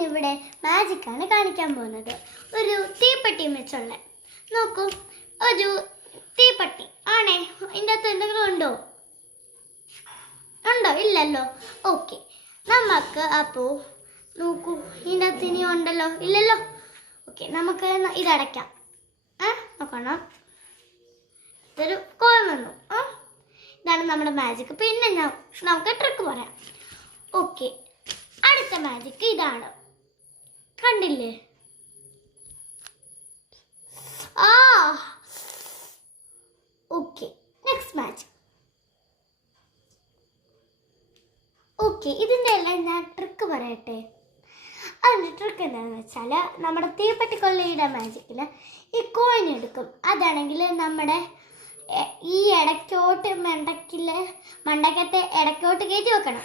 ഞാനിന്നിവിടെ മാജിക്കാണ് കാണിക്കാൻ പോകുന്നത്. ഒരു തീപ്പെട്ടി വെച്ചുള്ള നോക്കൂ, ഒരു തീപ്പെട്ടി ആണേ. ഇതിൻ്റെ അകത്ത് എന്തെങ്കിലും ഉണ്ടോ? ഇല്ലല്ലോ. ഓക്കെ, നമുക്ക് അപ്പോൾ നോക്കൂ, ഇതിൻ്റെ അകത്ത് ഇനി ഉണ്ടല്ലോ? ഇല്ലല്ലോ. ഓക്കെ, നമുക്ക് ഇതടയ്ക്കാം. നോക്കണം, ഇതൊരു കോയം വന്നു. ഇതാണ് നമ്മുടെ മാജിക്. പിന്നെ നമുക്ക് ട്രിക്ക് പറയാം. ഓക്കെ, അടുത്ത മാജിക് ഇതാണ്, കണ്ടില്ലേ? Okay, next magic. ഓക്കെ, ഇതിൻ്റെ എല്ലാം ഞാൻ ട്രിക്ക് പറയട്ടെ. അതിൻ്റെ ട്രിക്ക് എന്താണെന്ന് വെച്ചാൽ, നമ്മുടെ തീപ്പെട്ടിക്കൊള്ളിയുടെ മാജിക്കിൽ ഈ കോയിൻ എടുക്കും. അതാണെങ്കിൽ നമ്മുടെ ഈ ഇടയ്ക്കോട്ട് മണ്ടക്കത്തെ ഇടയ്ക്കോട്ട് കയറ്റി വെക്കണം.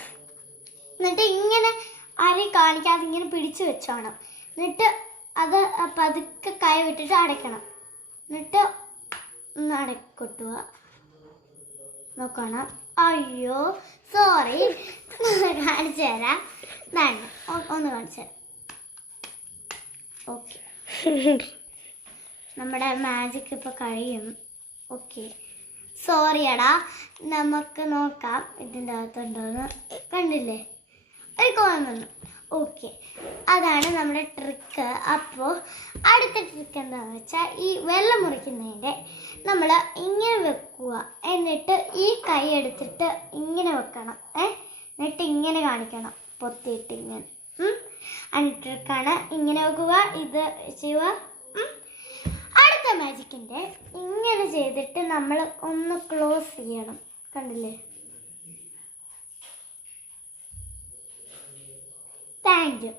എന്നിട്ട് ഇങ്ങനെ ആരെയും കാണിക്കാതെ ഇങ്ങനെ പിടിച്ചു വെച്ചോണം. എന്നിട്ട് അത് പതുക്കെ കൈ വിട്ടിട്ട് അടയ്ക്കണം. എന്നിട്ട് ഒന്ന് അടക്കൊട്ടുക. നോക്കണം. അയ്യോ സോറി, കാണിച്ചു തരാം. ഒന്ന് കാണിച്ചു തരാം. ഓക്കെ, നമ്മുടെ മാജിക് ഇപ്പോൾ കഴിയും. ഓക്കെ, സോറി എടാ. നമുക്ക് നോക്കാം ഇതിൻ്റെ അകത്തുണ്ടോയെന്ന്. കണ്ടില്ലേ, ഒരു കോയിൻ വന്നു. ഓക്കെ, അതാണ് നമ്മുടെ ട്രിക്ക്. അപ്പോൾ അടുത്ത ട്രിക്ക് എന്താണെന്ന് വെച്ചാൽ, ഈ വെള്ളം മുറിക്കുന്നതിൻ്റെ നമ്മൾ ഇങ്ങനെ വെക്കുക. എന്നിട്ട് ഈ കൈ എടുത്തിട്ട് ഇങ്ങനെ വെക്കണം. എന്നിട്ട് ഇങ്ങനെ കാണിക്കണം, പൊത്തിയിട്ട് ഇങ്ങനെ. ട്രിക്കാണ്, ഇങ്ങനെ വെക്കുക, ഇത് ചെയ്യുക. അടുത്ത മാജിക്കിൻ്റെ ഇങ്ങനെ ചെയ്തിട്ട് നമ്മൾ ഒന്ന് ക്ലോസ് ചെയ്യണം. കണ്ടില്ലേ? Thank you.